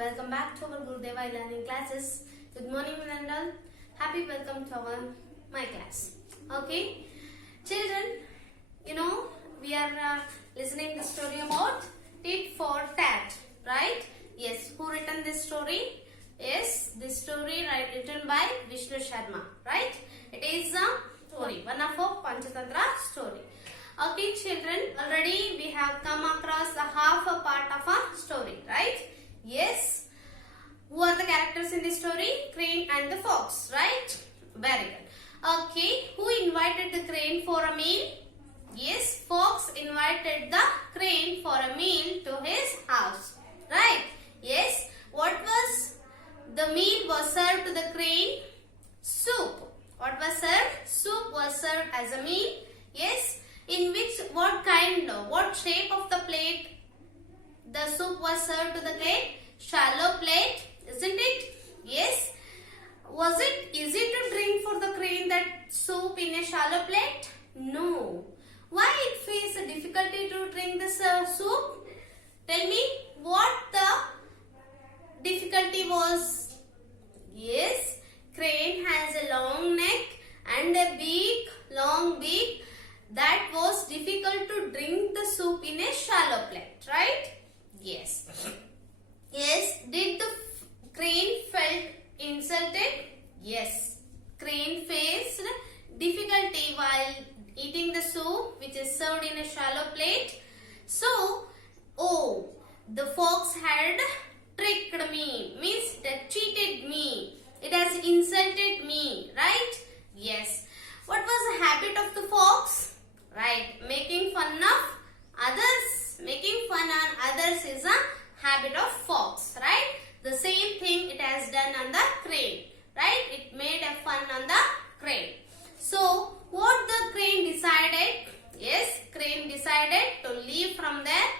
welcome back to our Gurudeva learning classes. Good morning, Nandal. Happy welcome to my class. Okay, children, we are listening the story about tit for tat, right? Yes, who written this story? Yes, this story written by Vishnu Sharma, right? It is a story, one of a Panchatantra story. Okay, children, already we have come across the half a part of a story, right? Yes. Who are the characters in the story? Crane and the fox, right? Very good. Okay, who invited the crane for a meal? Yes, fox invited the crane for a meal to his house, right? Yes. What was the meal was served to the crane? Soup. What was served? Soup was served as a meal. Yes. In what shape of the plate the soup was served to the crane? Shallow plate, isn't it? Yes. Was it easy to drink for the crane that soup in a shallow plate? No. Why it faced a difficulty to drink this soup? Tell me what the difficulty was. Yes, crane has a long neck and a long beak. That was difficult to drink the soup in a shallow plate, right? Yes. Yes. Did the crane felt insulted? Yes. Crane faced difficulty while eating the soup which is served in a shallow plate. So, the fox had tricked me, means that cheated me. It has insulted me, right? Yes. What was the habit of the fox? Right, making fun of others. Making fun on others is a habit of fox, right? The same thing it has done on the crane, right? It made a fun on the crane. So, what the crane decided? Yes, crane decided to leave from there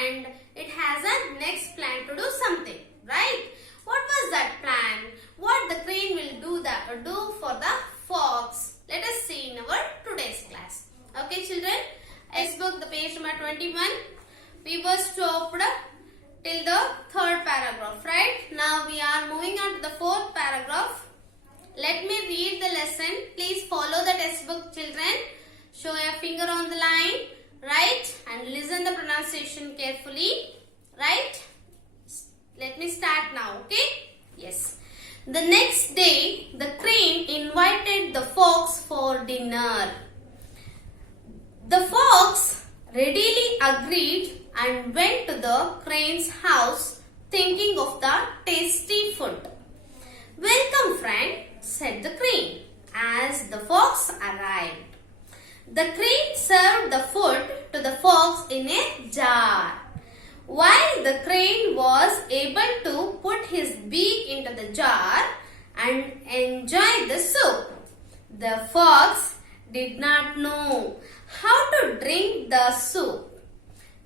and it has a next plan to do something, right? What was that plan? What the crane will do for the fox? Let us see in our today's class. Okay, children, let's book the page number 21. We were stopped till the third paragraph, right? Now we are moving on to the fourth paragraph. Let me read the lesson. Please follow the textbook, children. Show your finger on the line, right? And listen the pronunciation carefully, right? Let me start now, okay? Yes. The next day, the crane invited the fox for dinner. The fox readily agreed and went to the crane's house thinking of the tasty food. "Welcome, friend," said the crane as the fox arrived. The crane served the food to the fox in a jar. While the crane was able to put his beak into the jar and enjoy the soup, the fox did not know how to drink the soup.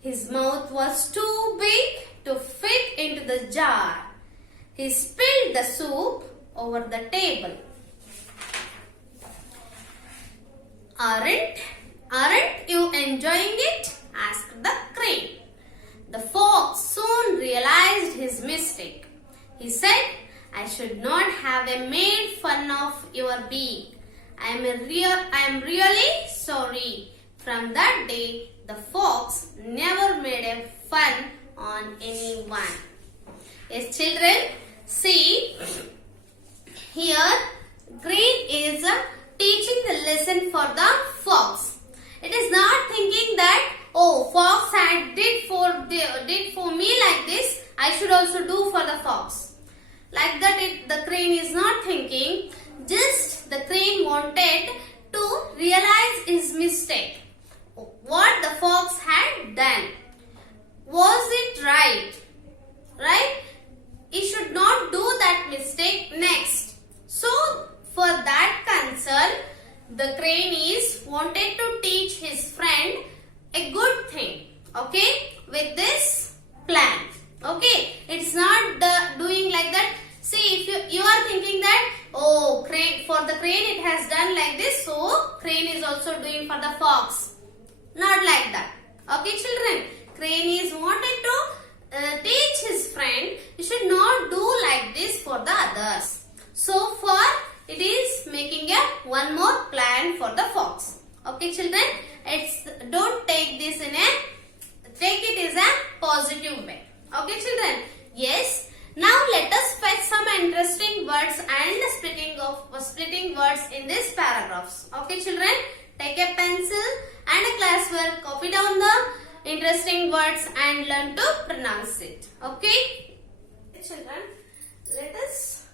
His mouth was too big to fit into the jar. He spilled the soup over the table. Aren't you enjoying it?" asked the crane. The fox soon realized his mistake. He said, "I should not have made fun of your beak. I am really sorry." From that day, the fox never made a fun on anyone. Yes, children, see here, crane is teaching the lesson for the fox. It is not thinking that, fox did for me like this, I should also do for the fox. Like that, the crane is not thinking. Just the crane wanted to realize his mistake. What the fox had done. Was it right? Right? He should not do that mistake next. So, for that concern, the crane is wanted to teach his friend a good thing. Okay? With this plan. Okay? It's not doing like that. See, if you are thinking that, crane, for the crane it has done like this, so crane is also doing for the fox. Not like that. Okay, children? Crane is wanted to teach his friend, you should not do like this for the others. So far, it is making a one more plan for the fox. Okay, children, don't take this take it as a positive way. Okay, children. Yes. Now let us fetch some interesting words and splitting words in these paragraphs. Okay, children. Take a pencil and a class work. Copy down the interesting words and learn to pronounce it. Okay, children. Let us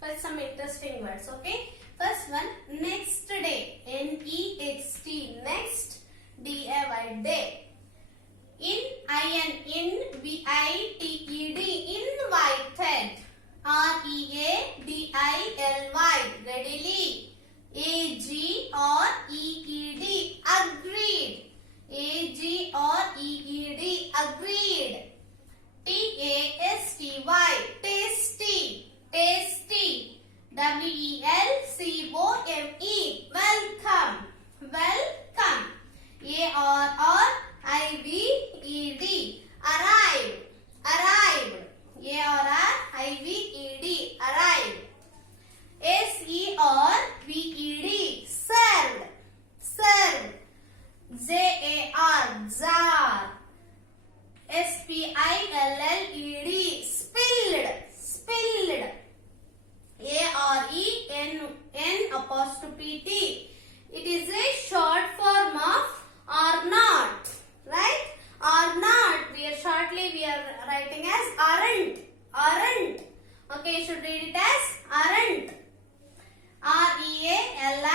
fetch some interesting words. Okay. First one, next day. N-E-X-T. Next. D-A-Y. Day. Invited. Invited. R-E-A-D-I-L-Y. Readily. A-G-R-E-E-D. Agreed. A-G-R-E-E-D. Agreed. T-A-S-T-Y. Tasty. Tasty. W-E-L-C-O-M-E. Welcome. Welcome. A-R-R-I-V-E-D. Arrive. Arrived. A-R-R-I-V-E-D. Arrived. S-E-R-V-E-D. Served. Served. Z-A-R. Jar. S-P-I-L-L-E-D. Spilled. Spilled. A-R-E-N-N-T. It is a short form of are not. Right? Are not. We are writing as aren't. Aren't. Okay, you should read it as aren't. R-E-A-L-I-S-E-D.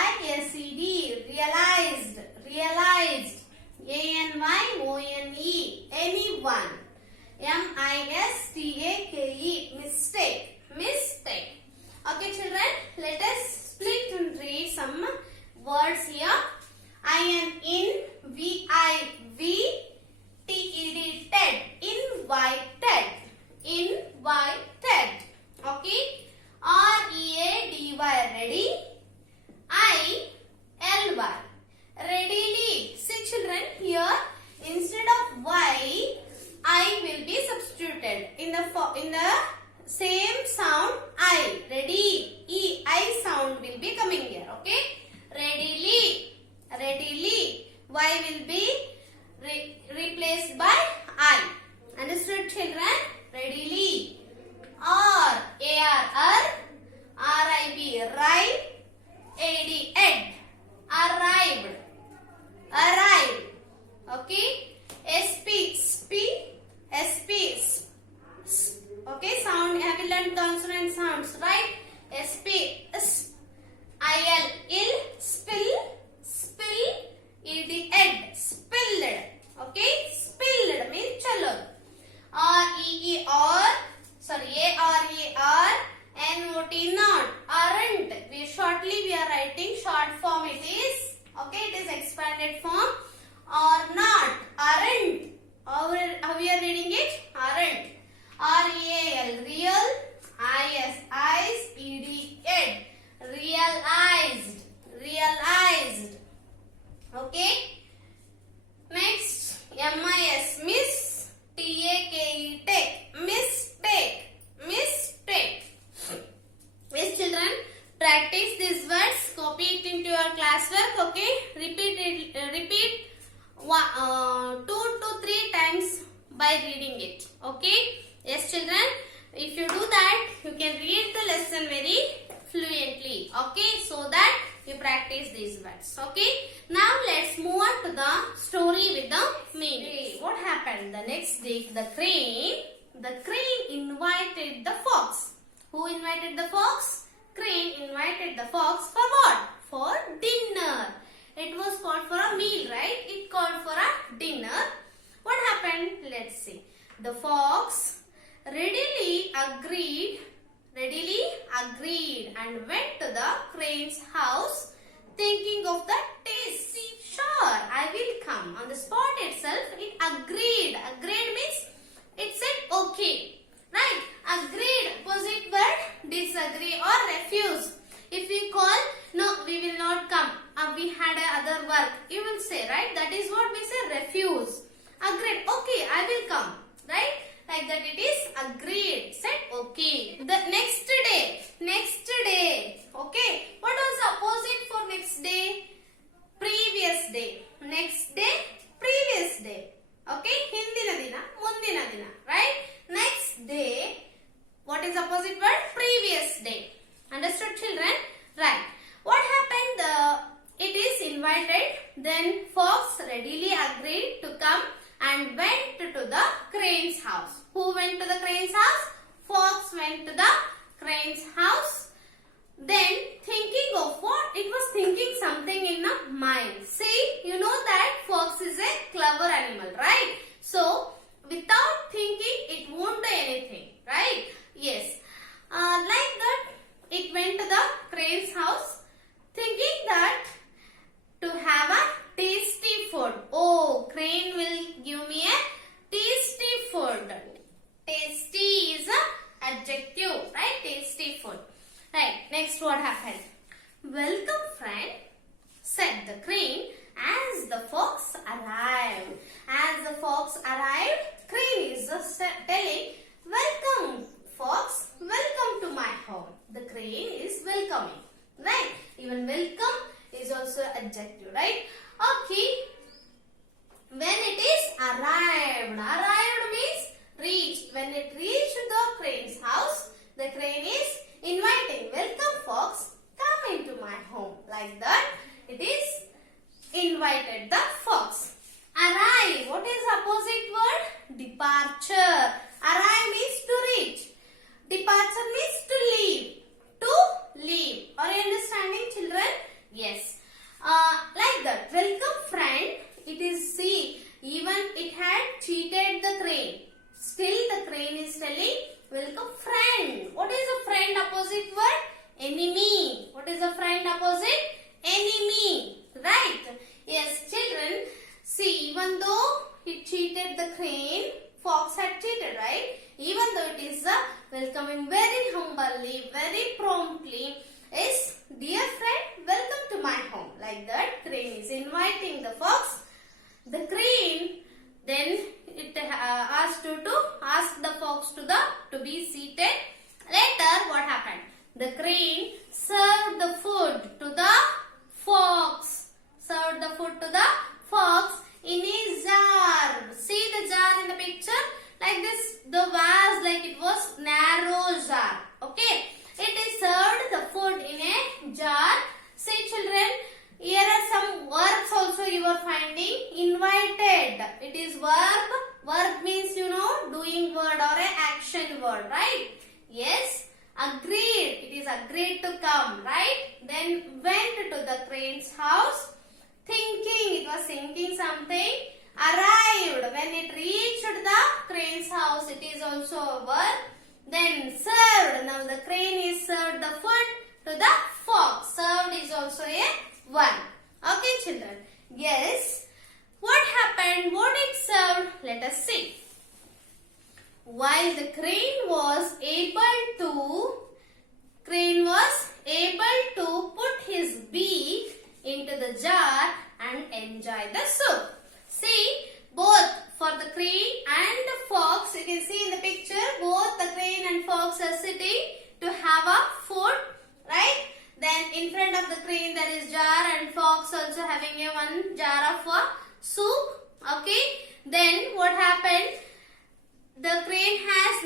Realized. Realized. A-N-Y-O-N-E. Anyone. M-I-S-T-A-K-E. Mistake. Mistake. Okay, children, let us split and read some words here. I am in V-I-V-T-E-D. Ted. Invited. Invited. Okay. R-E-A-D-Y. Ready. I-L-Y. Readily. See, children, here instead of Y, I will be substituted in the same sound I. Ready. E. I sound will be coming here. Okay. Readily. Readily. Y will be replaced by I. Understood, children? Readily. R. A-R. R-I-B. Ripe. A-D. Ed. Arrived. Arrived. Okay. S-P. Sp. S-P. Okay, sound, have you learned consonant sounds, right? S-P, S, I-L, ill, spill, spill, E-D, ed, spilled. Okay, spilled means chalo. R-E-E-R, sorry, A-R-E-R, N-O-T, not, aren't. We are writing short form it is. Okay, it is expanded form. Or not, aren't. How we are reading it? Aren't. R-E-A-L, real, I-S, eyes, E-D, ed, realized, realized. Okay. Next, M-I-S, miss, T-A-K-E, take, mistake, mistake. Yes, children, practice these words, copy it into your classwork, okay. Repeat 2 to 3 times by reading it, okay. Yes, children, if you do that, you can read the lesson very fluently, okay, so that you practice these words, okay. Now, let's move on to the story with the meaning. What happened? The next day, the crane invited the fox. Who invited the fox? Crane invited the fox for what? For dinner. It was called for a meal, right? It called for a dinner. What happened? Let's see. The fox readily agreed and went to the crane's house thinking of the taste. Sure, I will come. On the spot itself, it agreed. Agreed means it said okay. Right? Agreed. Opposite word, disagree or refuse. If we call, no, we will not come. We had other work. You will say, right? That is what we say, refuse. Agreed. Okay, I will come. Right? Like that it is agreed. Said okay. The next day. Okay. What was the opposite for next day? Previous day. Next day, previous day. Okay. Hindina dina, mundina dina. Right? Next day. What is opposite word? Previous day. Understood, children? Right. What happened? It is invited. Then fox readily agreed to come and went to the crane's house. Who went to the crane's house? Fox went to the crane's house. Then thinking of what? It was thinking something in the mind. See, you know that fox is a clever animal, right? So, without thinking, it won't do anything, right? Yes. Like that, it went to the crane's house thinking that to have a tasty food. Oh, crane will give me a tasty food. Tasty is a adjective, right? Tasty food. Right, next what happened? Welcome friend, said the crane as the fox arrived. As the fox arrived, crane is telling, welcome fox, welcome to my home. The crane is welcoming, right? Even welcome is also adjective, right? Okay. When it is arrived means reached. When it reached the crane's house, the crane is inviting, welcome fox, come into my home. Like that, it is invited the fox. Arrive. What is opposite word? Departure. Arrive means to reach. Departure means to leave. To leave. Are you understanding, children? Yes. Like that. Welcome friend. It is, see, even it had cheated the crane. Still the crane is telling, welcome friend. What is a friend opposite word? Enemy. What is a friend opposite? Enemy. Right? Yes, children. See, even though it cheated the crane, fox had cheated, right? Even though it is welcoming very humbly, very promptly, is, dear friend, welcome to my home. Like that, crane is inviting the fox. The crane then it asked to ask the fox to be seated. Later, what happened? The crane served the food to the fox. Served the food to the fox in a jar. See the jar in the picture? Like this, the vase, like it was narrow jar. Okay. It is served the food in a jar. See children, here are some verbs also you are finding. Invited. It is verb. Verb means, you know, doing word or a action word, right? Yes. Agreed. It is agreed to come, right? Then went to the crane's house. Thinking. It was thinking something. Arrived. When it reached the crane's house, it is also a verb. Then served. Now the crane is served the food to the fox. Served is also a verb. Okay, children. Yes. What happened? What it served? Let us see. While the crane was able to put his beak into the jar and enjoy the soup. See, both for the crane and the fox, you can see in the picture, both the crane and fox are sitting to have a food, right? Then in front of the crane there is jar and fox also having a one jar of soup. Okay. Then what happened? The crane has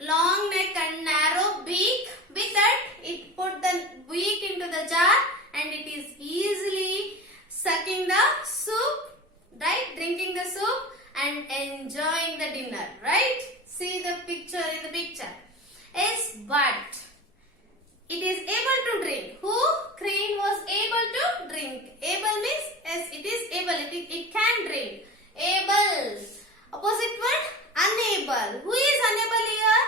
long neck and narrow beak. With that, it put the beak into the jar and it is easily sucking the soup, right? Drinking the soup and enjoying the dinner, right? See the picture in the picture. Yes, but it is able to drink. Who? Crane was able to drink. Able means, yes, it is able. It can drink. Able. Opposite word? Unable. Who is unable here?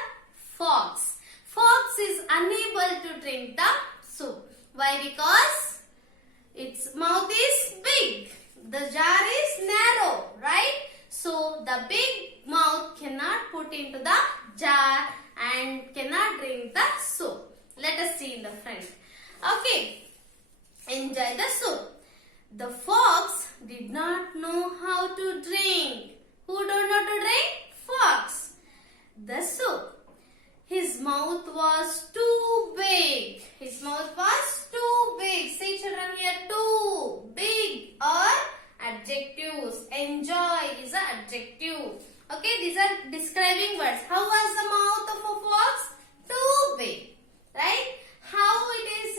Fox. Fox is unable to drink the soup. Why? Because its mouth is big. The jar is narrow, right? So the big mouth cannot put into the jar and cannot drink the soup. Let us see in the front. Okay. Enjoy the soup. The fox did not know how to drink. Who don't know to drink? Fox. the soup. His mouth was too big. His mouth was too big. See children here, too big or adjectives. Enjoy is an adjective. Okay, these are describing words. How was the mouth of a fox? Too big. Right? How it is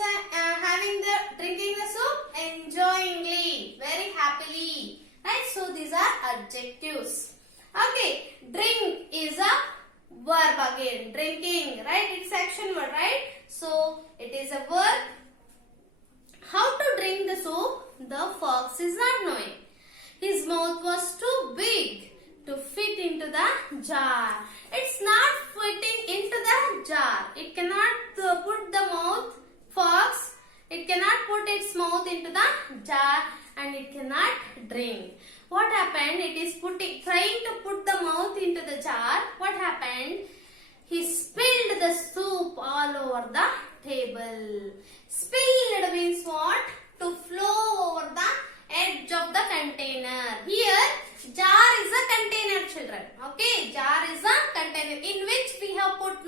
drinking the soup? Enjoyingly, very happily. Right? So these are adjectives. Okay, drink is a verb again. Drinking, right? It's action word, right? So it is a verb. How to drink the soup? The fox is not knowing. His mouth was too big to fit into the jar. It's not fitting into the jar. It cannot put the mouth, fox, it cannot put its mouth into the jar and it cannot drink. What happened? It is trying to put the mouth into the jar. What happened? He spilled the soup all over the table. Spilled means what? To flow over the edge of the container. Here, jar is a container, children. Okay, jar is a container in which we have put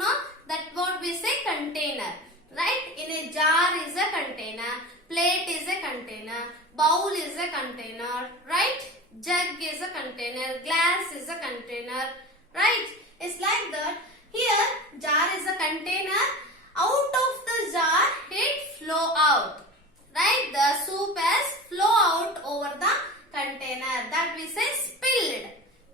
that word we say container. Right? In a jar is a container, plate is a container, bowl is a container, right? Jug is a container, glass is a container, right? It's like that. Here, jar is a container. Out of the jar, it flow out. Right? The soup has flow out over the container. That we say spilled.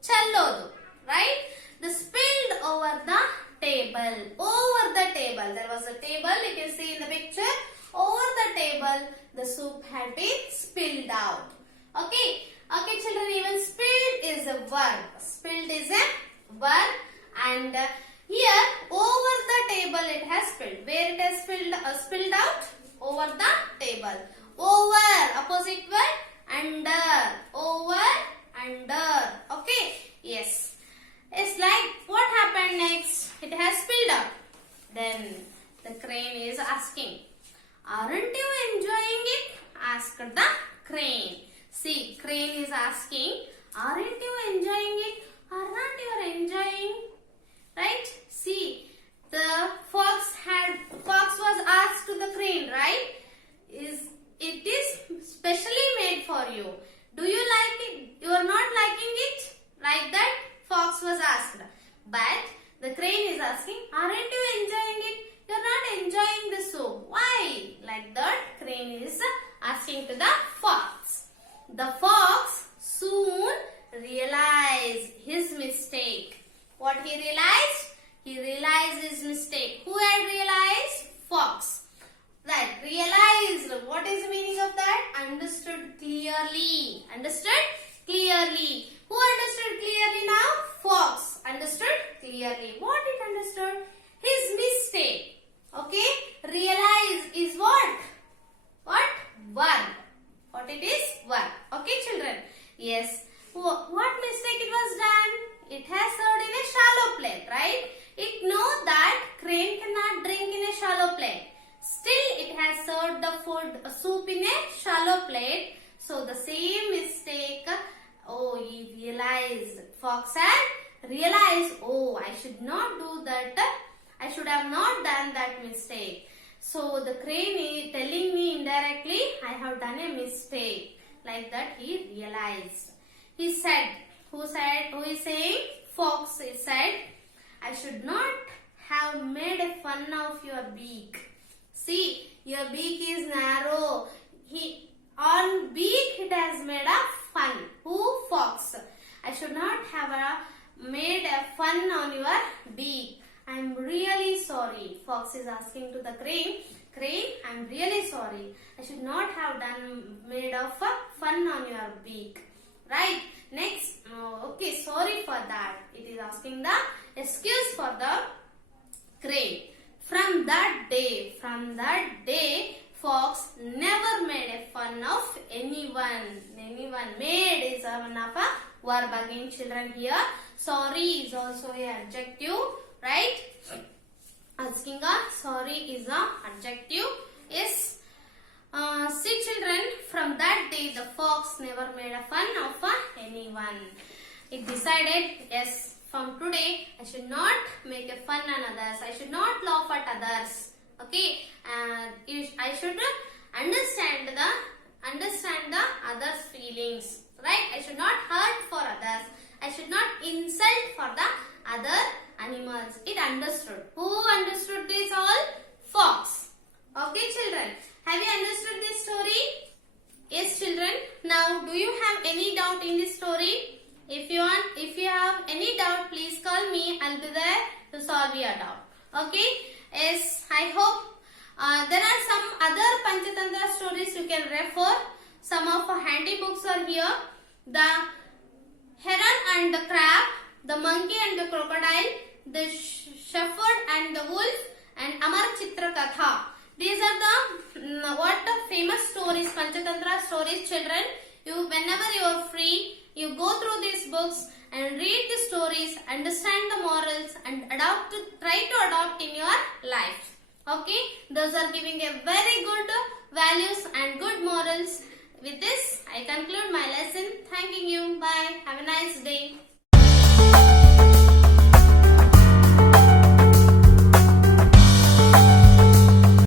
Challodu. Right? The spilled over the table. Over the table. There was a table. You can see in the picture. Over the table, the soup had been spilled out. Okay. Okay, children. Even spilled is a verb. Spilled is a verb. And here, over the table, it has spilled. Where it has spilled out? Over the table. Over. Opposite word. Under. Over. Under. Okay. Yes. It's like what happened next? It has spilled out. Then the crane is asking, aren't you enjoying it? Asked the crane. See, crane is asking, aren't you enjoying it? Aren't you enjoying? Right? See, the fox was asked to the crane, right? It is specially made for you. Do you like it? You are not liking it? Like that, fox was asked. But the crane is asking, aren't you enjoying it? You are not enjoying the soup. Why? Like that, crane is asking to the fox. The fox soon realized his mistake. What he realized? He realized his mistake. Who had realized? Fox. That realized. What is the meaning of that? Understood clearly. Understood clearly. Who understood clearly now? Fox. Understood clearly. What it understood? His mistake. Okay. Realize is what? What? Verb. What it is? Verb. Okay, children. Yes. What mistake it was done? It has served in a shallow plate, right? It knows that crane cannot drink in a shallow plate. Still, it has served the soup in a shallow plate. So, the same mistake, he realized. Fox had realized, I should not do that. I should have not done that mistake. So, the crane is telling me indirectly, I have done a mistake. Like that, he realized. He said, who is saying? Fox said, I should not have made a fun of your beak. See, your beak is narrow. On beak it has made a fun. Who? Fox. I should not have made a fun on your beak. I am really sorry. Fox is asking to the crane. Crane, I am really sorry. I should not have made a fun on your beak. Right? Next, okay, sorry for that. It is asking the excuse for the crane. From that day, Fox never made a fun of anyone. Made is one of a verb again, children here. Sorry is also an adjective, right? Asking sorry is an adjective. Yes. See, children, from that day the fox never made a fun of anyone. It decided, yes, from today, I should not make a fun on others. I should not laugh at others. Okay, and I should understand the others' feelings. Right? I should not hurt for others. I should not insult for the other animals. It understood. Who understood this all? Fox. Okay, children. Have you understood this story? Yes, children. Now, do you have any doubt in this story? If you have any doubt, please call me. I'll be there to solve your doubt. Okay? Yes, I hope there are some other Panchatantra stories you can refer. Some of our handy books are here. The heron and the crab, the monkey and the crocodile, the shepherd and the wolf, and Amar Chitra Katha. These are the famous stories, Panchatantra stories, children. Whenever you are free, you go through these books and read the stories, understand the morals, and try to adopt in your life. Okay, those are giving a very good values and good morals. With this, I conclude my lesson. Thanking you. Bye. Have a nice day.